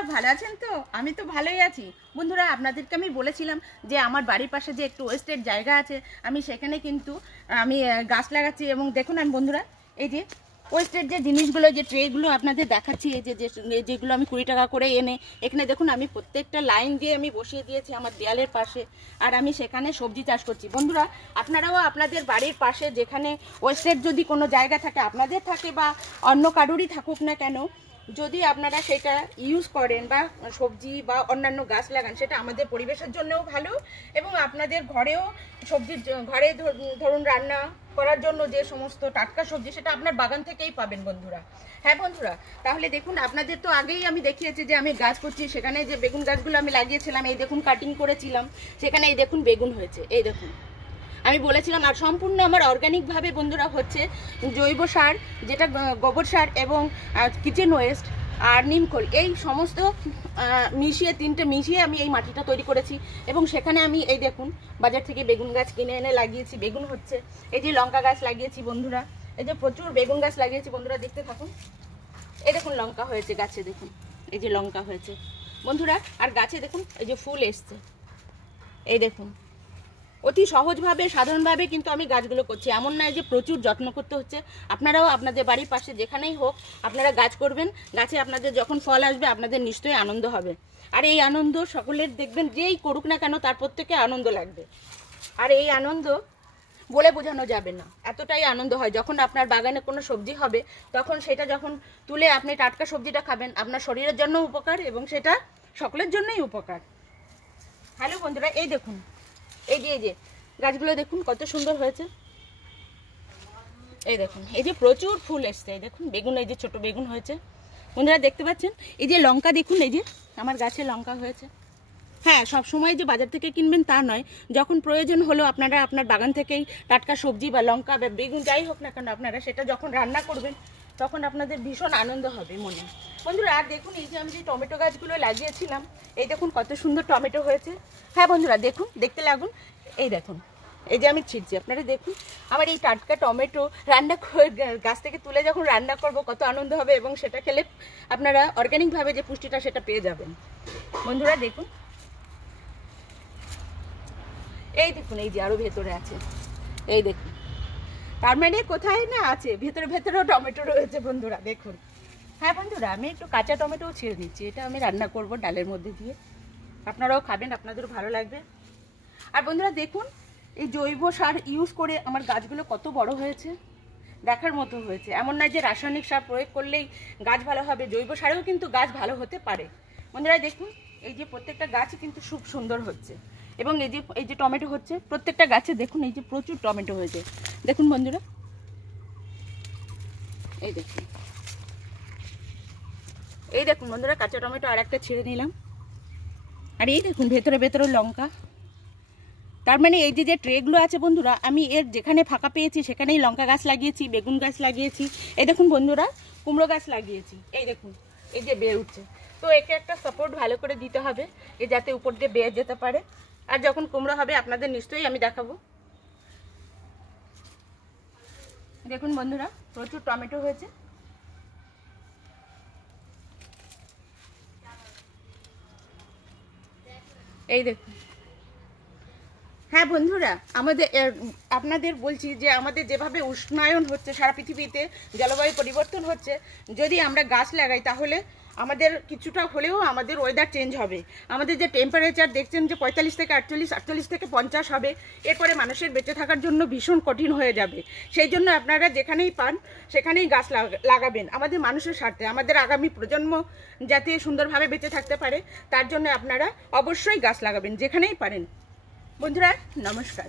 ভালো আছেন তো? আমি তো ভালোই আছি বন্ধুরা। আপনাদেরকে আমি বলেছিলাম যে আমার বাড়ির পাশে যে একটু ওয়েস্টেড জায়গা আছে, আমি সেখানে কিন্তু আমি গাছ লাগাচ্ছি। এবং দেখুন আমি বন্ধুরা এই যে ওয়েস্টেড যে জিনিসগুলো, যে ট্রেগুলো আপনাদের দেখাচ্ছি, এই যে যেগুলো আমি 20 টাকা করে এনে এখানে দেখুন আমি প্রত্যেকটা লাইন দিয়ে আমি বসিয়ে দিয়েছি আমার দেয়ালের পাশে। আর আমি সেখানে সবজি চাষ করছি। বন্ধুরা আপনারাও আপনাদের বাড়ির পাশে যেখানে ওয়েস্টেড যদি কোনো জায়গা থাকে, আপনাদের থাকে বা অন্য কারোরই থাকুক না কেন, যদি আপনারা সেটা ইউজ করেন বা সবজি বা অন্যান্য গাছ লাগান, সেটা আমাদের পরিবেশের জন্যও ভালো এবং আপনাদের ঘরেও সবজির ঘরে ধরুন রান্না করার জন্য যে সমস্ত টাটকা সবজি, সেটা আপনার বাগান থেকেই পাবেন বন্ধুরা। হ্যাঁ বন্ধুরা, তাহলে দেখুন আপনাদের তো আগেই আমি দেখিয়েছি যে আমি গাছ করছি। সেখানে যে বেগুন গাছগুলো আমি লাগিয়েছিলাম, এই দেখুন কাটিং করেছিলাম, সেখানে এই দেখুন বেগুন হয়েছে, এই দেখুন আমি বলেছিলাম। আর সম্পূর্ণ আমার অর্গানিকভাবে বন্ধুরা হচ্ছে, জৈব সার যেটা গোবর সার এবং কিচেন ওয়েস্ট আর নিমখোল, এই সমস্ত মিশিয়ে তিনটে মিশিয়ে আমি এই মাটিটা তৈরি করেছি। এবং সেখানে আমি এই দেখুন বাজার থেকে বেগুন গাছ কিনে এনে লাগিয়েছি, বেগুন হচ্ছে। এই যে লঙ্কা গাছ লাগিয়েছি বন্ধুরা, এই যে প্রচুর বেগুন গাছ লাগিয়েছি বন্ধুরা, দেখতে থাকুন। এই দেখুন লঙ্কা হয়েছে গাছে, দেখুন এই যে লঙ্কা হয়েছে বন্ধুরা। আর গাছে দেখুন এই যে ফুল এসছে, এই দেখুন। অতি সহজভাবে সাধারণভাবে কিন্তু আমি গাছগুলো করছি, এমন নয় যে প্রচুর যত্ন করতে হচ্ছে। আপনারাও আপনাদের বাড়ির পাশে যেখানেই হোক আপনারা গাছ করবেন। গাছে আপনাদের যখন ফল আসবে আপনাদের নিশ্চয়ই আনন্দ হবে। আর এই আনন্দ সকলের দেখবেন যেই করুক না কেন তার প্রত্যেকে আনন্দ লাগবে। আর এই আনন্দ বলে বোঝানো যাবে না, এতটাই আনন্দ হয় যখন আপনার বাগানে কোনো সবজি হবে, তখন সেটা যখন তুলে আপনি টাটকা সবজিটা খাবেন, আপনার শরীরের জন্য উপকার এবং সেটা সকলের জন্যই উপকার। হ্যালো বন্ধুরা, এই দেখুন এই যে গাছগুলো দেখুন কত সুন্দর হয়েছে। এই দেখুন এই যে প্রচুর ফুল এসছে, এই দেখুন বেগুন, এই যে ছোট বেগুন হয়েছে বন্ধুরা, দেখতে পাচ্ছেন। এই যে লঙ্কা দেখুন, এই যে আমার গাছে লঙ্কা হয়েছে। হ্যাঁ, সব সময় যে বাজার থেকে কিনবেন তা নয়, যখন প্রয়োজন হলো আপনারা আপনার বাগান থেকেই টাটকা সবজি বা লঙ্কা বা বেগুন যাই হোক না কেন, আপনারা সেটা যখন রান্না করবেন তখন আপনাদের ভীষণ আনন্দ হবে মনে বন্ধুরা। আর দেখুন এই যে আমি যে টমেটো গাছগুলো লাগিয়েছিলাম, এই দেখুন কত সুন্দর টমেটো হয়েছে। হ্যাঁ বন্ধুরা দেখুন, দেখতে লাগুন। এই দেখুন এই যে আমি ছিটছি, আপনারা দেখুন আমার এই টাটকা টমেটো রান্না গাছ থেকে তুলে যখন রান্না করব কত আনন্দ হবে, এবং সেটা খেলে আপনারা অর্গ্যানিকভাবে যে পুষ্টিটা সেটা পেয়ে যাবেন বন্ধুরা। দেখুন এই দেখুন এই যে আরো ভেতরে আছে, এই দেখুন। তার মানে কোথায় না আছে, ভেতরে ভেতরেও টমেটো রয়েছে বন্ধুরা, দেখুন। হ্যাঁ বন্ধুরা, আমি একটু কাঁচা টমেটোও ছিঁড়ে দিচ্ছি, এটা আমি রান্না করব ডালের মধ্যে দিয়ে, আপনারাও খাবেন, আপনাদেরও ভালো লাগবে। আর বন্ধুরা দেখুন এই জৈব সার ইউজ করে আমার গাছগুলো কত বড় হয়েছে, দেখার মতো হয়েছে। এমন নয় যে রাসায়নিক সার প্রয়োগ করলেই গাছ ভালো হবে, জৈব সারেও কিন্তু গাছ ভালো হতে পারে বন্ধুরা। দেখুন এই যে প্রত্যেকটা গাছই কিন্তু খুব সুন্দর হচ্ছে, এবং এই যে টমেটো হচ্ছে প্রত্যেকটা গাছে, দেখুন এই যে প্রচুর টমেটো হয়েছে দেখুন বন্ধুরা। এই দেখুন এই দেখুন বন্ধুরা, কাঁচা টমেটো আর একটা ছিঁড়ে নিলাম। আর এই দেখুন ভেতরে ভেতরে লঙ্কা। তার মানে এই যে ট্রেগুলো আছে বন্ধুরা, আমি এর যেখানে ফাঁকা পেয়েছি সেখানেই লঙ্কা গাছ লাগিয়েছি, বেগুন গাছ লাগিয়েছি। এই দেখুন বন্ধুরা কুমড়ো গাছ লাগিয়েছি, এই দেখুন এই যে বেয়ে উঠছে। তো একে একটা সাপোর্ট ভালো করে দিতে হবে, এ যাতে উপর দিয়ে বেয়ে যেতে পারে। আর যখন কুমড়ো হবে আপনাদের নিশ্চয়ই আমি দেখাবো। দেখুন বন্ধুরা প্রচুর টমেটো হয়েছে। এই দেখুন। হ্যাঁ বন্ধুরা, আপনাদের বলছি যে আমাদের যেভাবে উষ্ণায়ন হচ্ছে সারা পৃথিবীতে, জলবায়ু পরিবর্তন হচ্ছে, যদি আমরা গাছ লাগাই তাহলে আমাদের কিছুটা হলেও আমাদের ওয়েদার চেঞ্জ হবে। আমাদের যে টেম্পারেচার দেখছেন যে 45 থেকে 48, 48 থেকে 50 হবে, এরপরে মানুষের বেঁচে থাকার জন্য ভীষণ কঠিন হয়ে যাবে। সেই জন্য আপনারা যেখানেই পান সেখানেই গাছ লাগাবেন, আমাদের মানুষের স্বার্থে, আমাদের আগামী প্রজন্ম যাতে সুন্দরভাবে বেঁচে থাকতে পারে তার জন্য আপনারা অবশ্যই গাছ লাগাবেন যেখানেই পারেন বন্ধুরা। নমস্কার।